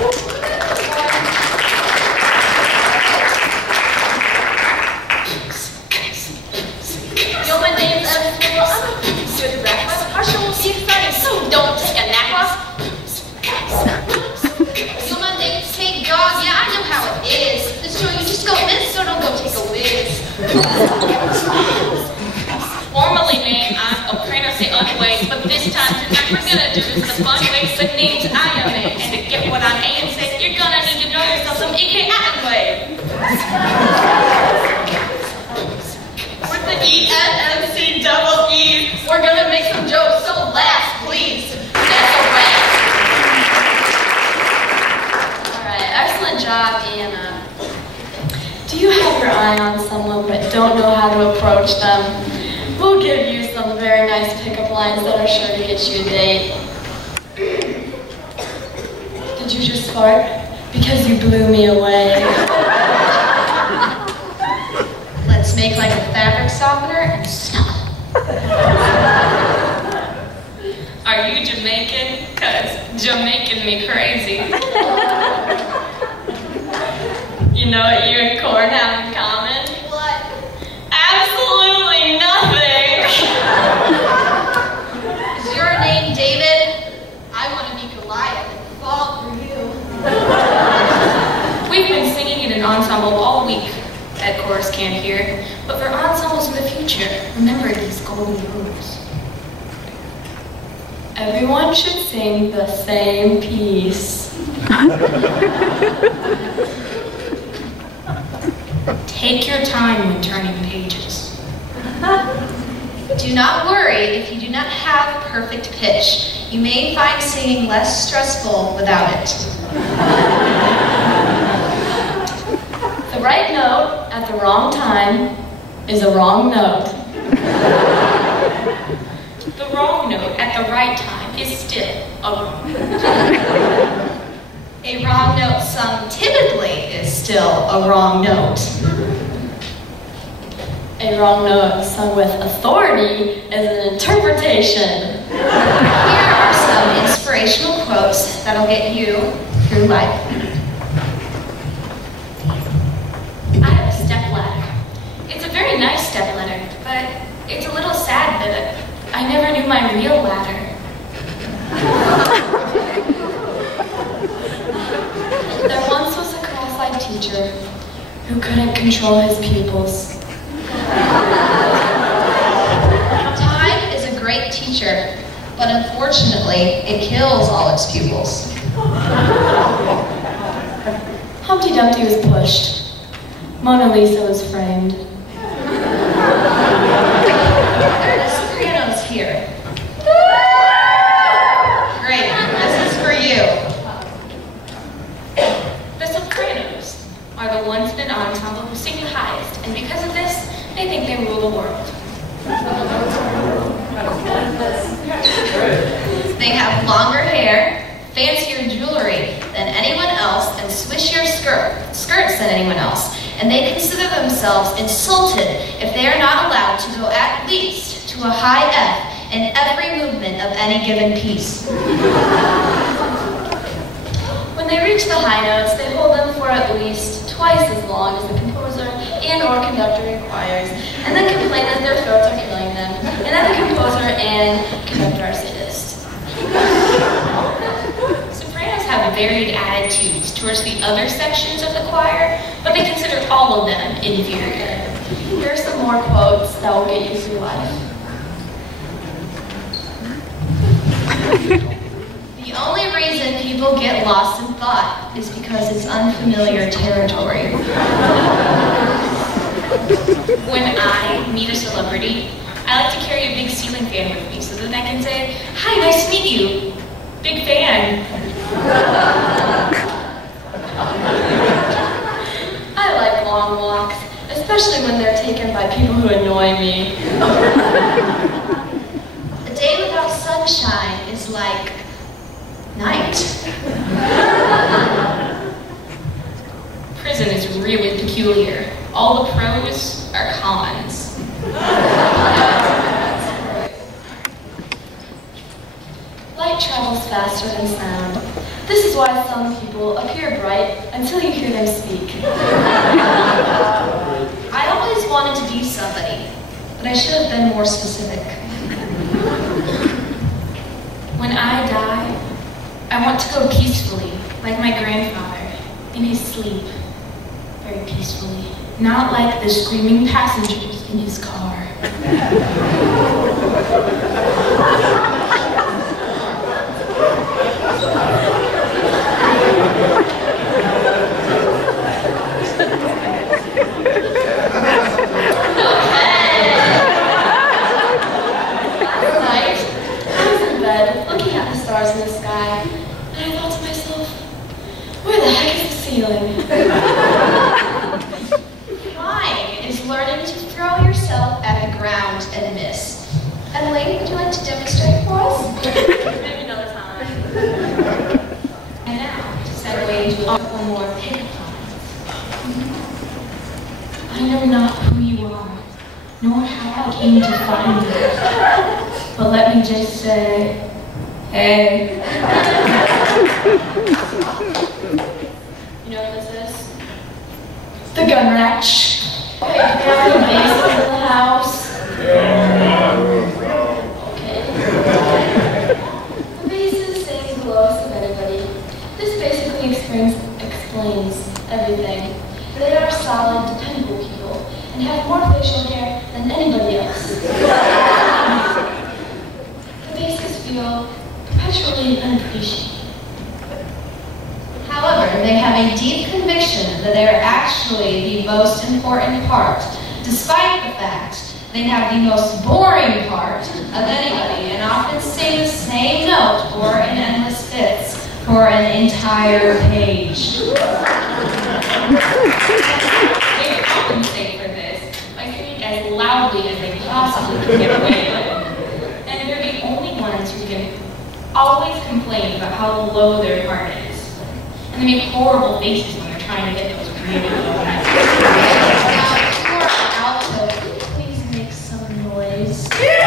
Yo, my name's Emcee. I'm a good rapper. Our show will be exciting, so don't take a nap off. Yo, my name's Take Dog. Yeah, I know how it is. This show you just go miss, so don't go take a whiz. Formally named, I'm O'Crainer say unways, but this time tonight we're gonna do this the fun way, but names I am in. And to get what I'm aimed say, you're gonna need to know yourself some EK way. With the EMC double E, we're gonna make some jokes, so laugh, please. That's a wrap. Alright, excellent job, Anna. Do you have your eye on someone but don't know how to approach them? We'll give you some very nice pickup lines that are sure to get you a date. Did you just fart? Because you blew me away. Let's make like a fabric softener and snuggle. Are you Jamaican? 'Cause Jamaican me crazy. You know what you and Corn have in common? What? Absolutely nothing! Is your name David? I want to be Goliath and fall for you. We've been singing in an ensemble all week at chorus camp here, but for ensembles in the future, remember these golden rules. Everyone should sing the same piece. Take your time when turning pages. Do not worry if you do not have perfect pitch. You may find singing less stressful without it. The right note at the wrong time is a wrong note. The wrong note at the right time is still a wrong note. A wrong note sung timidly is still a wrong note. A wrong note sung with authority is an interpretation. Here are some inspirational quotes that'll get you through life. I have a step ladder. It's a very nice step ladder, but it's a little sad that I never knew my real ladder. There once was a cross-eyed teacher who couldn't control his pupils. Time is a great teacher, but unfortunately, it kills all its pupils. Humpty Dumpty was pushed. Mona Lisa was framed. The soprano's here. Great, this is for you. The sopranos are the ones in an ensemble who sing the highest, and because of this, they think they rule the world. They have longer hair, fancier jewelry than anyone else, and swishier skirts than anyone else. And they consider themselves insulted if they are not allowed to go at least to a high F in every movement of any given piece. When they reach the high notes, they hold them for at least twice as long as the composer and/or conductor requires, and then complain that their throats are killing them, and that the composer and conductor are sadists. Sopranos have varied attitudes towards the other sections of the choir, but they consider all of them inferior. Here are some more quotes that will get you through life. The only reason people get lost in thought is because it's unfamiliar territory. When I meet a celebrity, I like to carry a big ceiling fan with me so that I can say, "Hi, nice to meet you. Big fan." I like long walks, especially when they're taken by people who annoy me. A day without sunshine is like night. Prison is really peculiar. All the pros are cons. Light travels faster than sound. This is why some people appear bright until you hear them speak. I always wanted to be somebody, but I should have been more specific. When I die, I want to go peacefully, like my grandfather, in his sleep. Very peacefully. Not like the screaming passengers in his car. In the sky, and I thought to myself, where the heck is the ceiling? Flying is learning to throw yourself at the ground and miss. Emily, would you like to demonstrate for us? Maybe another time. And now, to segue into one more pickup line. I know not who you are, nor how I came to find you. But let me just say, hey. You know what this is? The gun ranch. Okay, do we have any bases in the house? Okay. The bases sings the lowest of anybody. This basically explains everything. They are solid, dependable people and have more facial hair than anybody else. The bases feel perpetually unappreciated. However, they have a deep conviction that they are actually the most important part, despite the fact they have the most boring part of anybody and often sing the same note or in endless fits for an entire page. They compensate for this by singing as loudly as they possibly can get away with. And they're the only ones who can always complain about how low their part is. And they make horrible faces when they're trying to get those really low notes. For an alto, please make some noise. Nice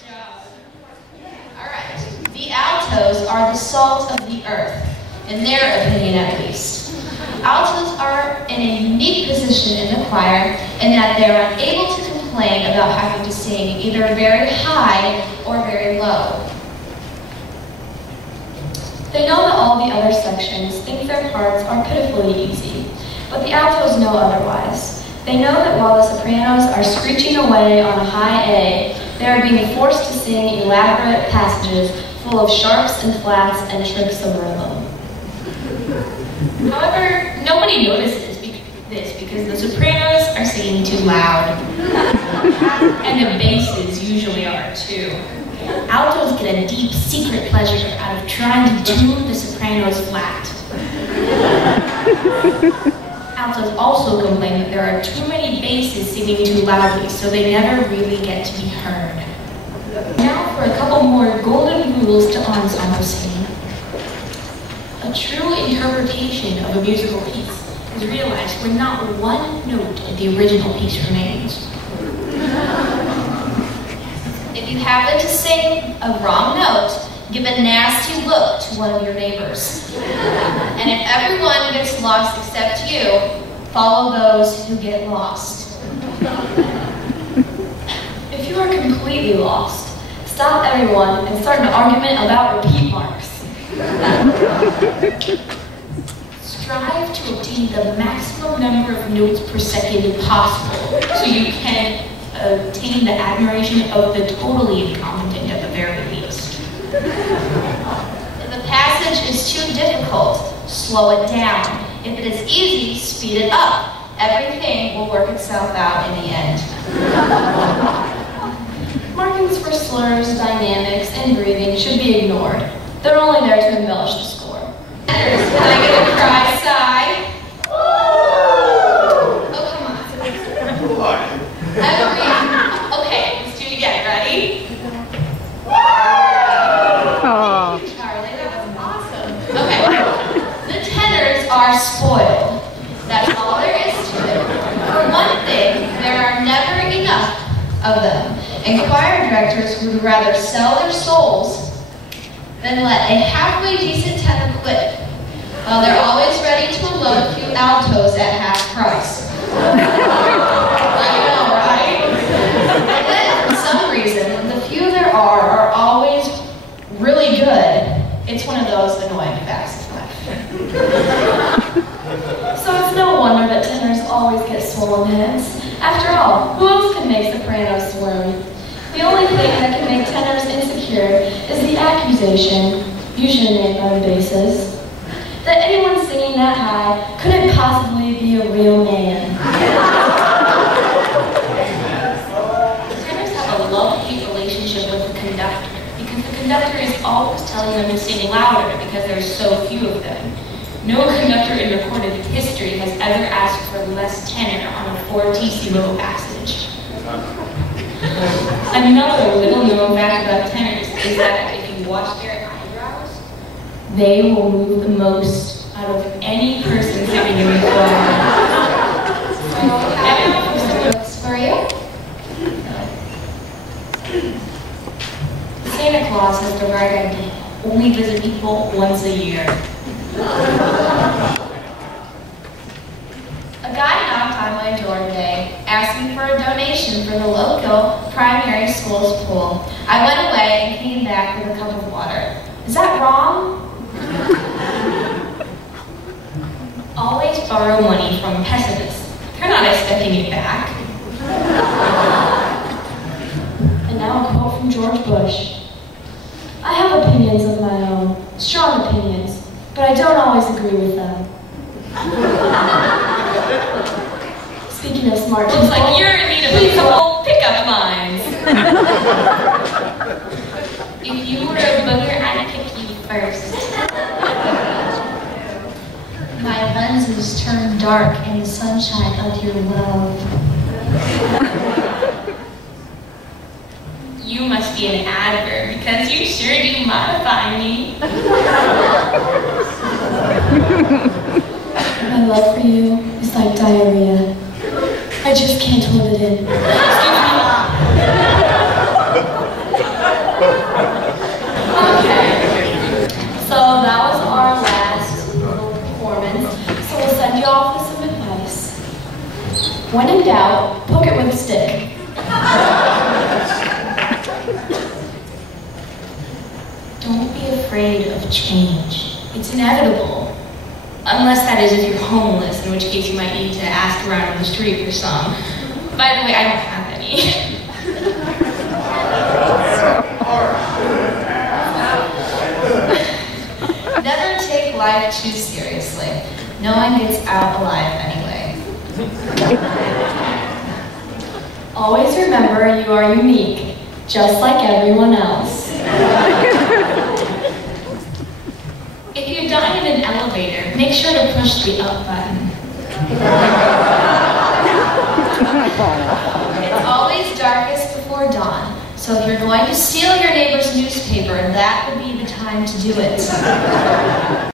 job. Alright, the altos are the salt of the earth, in their opinion at least. Altos are in a unique position in the choir in that they're unable to complain about having to sing either very high or very low. They know that all the other sections think their parts are pitifully easy, but the altos know otherwise. They know that while the sopranos are screeching away on a high A, they are being forced to sing elaborate passages full of sharps and flats and tricks of rhythm. However, nobody notices this because the sopranos are singing too loud. And the basses usually are too. Altos get a deep secret pleasure out of trying to tune the sopranos flat. Altos also complain that there are too many basses singing too loudly, so they never really get to be heard. Now for a couple more golden rules to ensemble singing. A true interpretation of a musical piece is realized when not one note of the original piece remains. If you happen to sing a wrong note, give a nasty look to one of your neighbors. And if everyone gets lost except you, follow those who get lost. If you are completely lost, stop everyone and start an argument about repeat marks. Strive to obtain the maximum number of notes per second possible so you can obtain the admiration of the totally incompetent at the very least. If a passage is too difficult, slow it down. If it is easy, speed it up. Everything will work itself out in the end. Markings for slurs, dynamics, and breathing should be ignored. They're only there to embellish the score. Can I get a cry sigh? Oh, come on. Okay, let's do it again. Ready? Charlie, that was awesome. Okay. The tenors are spoiled. That's all there is to it. For one thing, there are never enough of them, and choir directors would rather sell their souls then let a halfway decent tenor quit, while they're always ready to unload a few altos at half price. I know, right? And then, for some reason, the few there are always really good. It's one of those annoying facts of life. So it's no wonder that tenors always get swollen heads. After all, who else can make sopranos squirm? The only thing that can make tenors insecure is the accusation, usually made by the basses, that anyone singing that high couldn't possibly be a real man. Tenors have a love-hate relationship with the conductor, because the conductor is always telling them to sing louder because there's so few of them. No conductor in recorded history has ever asked for less tenor on a fortissimo passage. Another little known fact about tenors is that if you watch their eyebrows, they will move the most out of any person singing in the choir. Looks for you? Santa Claus has the right idea. Only visit people once a year. A guy knocked on my door today, asking for a donation for the local primary school's pool. I went away and came back with a cup of water. Is that wrong? Always borrow money from pessimists. They're not expecting it back. And now a quote from George Bush. I have opinions of my own, strong opinions, but I don't always agree with them. Speaking of smart people, Looks like you're in need of a couple pickup lines. If you were a booger, I'd pick you first. My lenses turn dark in the sunshine of your love. You must be an adverb because you sure do modify me. my love for you is like diarrhea. I just can't hold it in. Okay. So that was our last little performance. So we'll send you off with some advice. When in doubt, poke it with a stick. Don't be afraid of change. It's inevitable. Unless that is if you're homeless, in which case you might need to ask around on the street for some. By the way, I don't have any. Never take life too seriously. No one gets out alive anyway. Always remember you are unique, just like everyone else. If you're dying in an elevator, make sure to push the up button. It's always darkest before dawn, so if you're going to steal your neighbor's newspaper, that would be the time to do it.